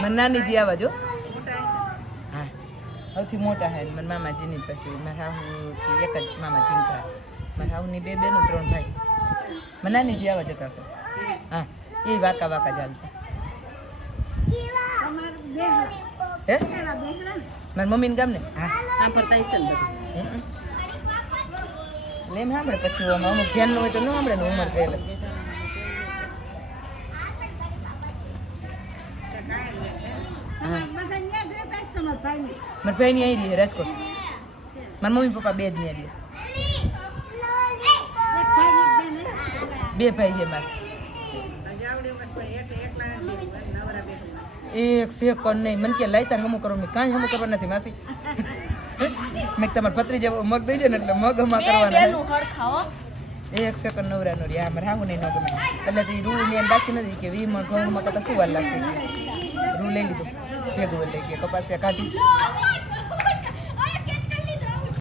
મને નાનીજી આવા જો હા સૌથી મોટા હે મને મામાજીની પછી મારા હાહુથી એક જ મામાજી થાય મારા હાહુની બે બેનો 3 ભાઈ મને નાનીજી આવા જતા છે હા એ વાકા વાકા ચાલતા હે મારી મમ્મીને ગામ ને હા સાંભળતા હશે ને બધું લેમ સાંભળે પછી અમુક ધ્યાન હોય તો ન સાંભળે ને ઉંમર પહેલા મારા ભાઈની અહીં રહી રાજકોટ મારા મમ્મી પપ્પા બે જ ને રહે બે ભાઈ છે મારે એક સેકન્ડ નહીં મને કે લાઈ તાર હમું કરો મેં કાંઈ હમું કરવા નથી માસી મેં તમારે પતરી જેવો મગ દઈ જાય ને એટલે મગ હમા કરવાના એક સેકન્ડ નવરા નો રહ્યા મારે હાવું નહીં ન ગમે એટલે તો રૂ ને એમ બાકી નથી કે વી માં ઘઉંમાં કરતા શું વાર લાગશે રૂ લઈ લીધું ભેગું લઈ ગયા કપાસિયા કાઢી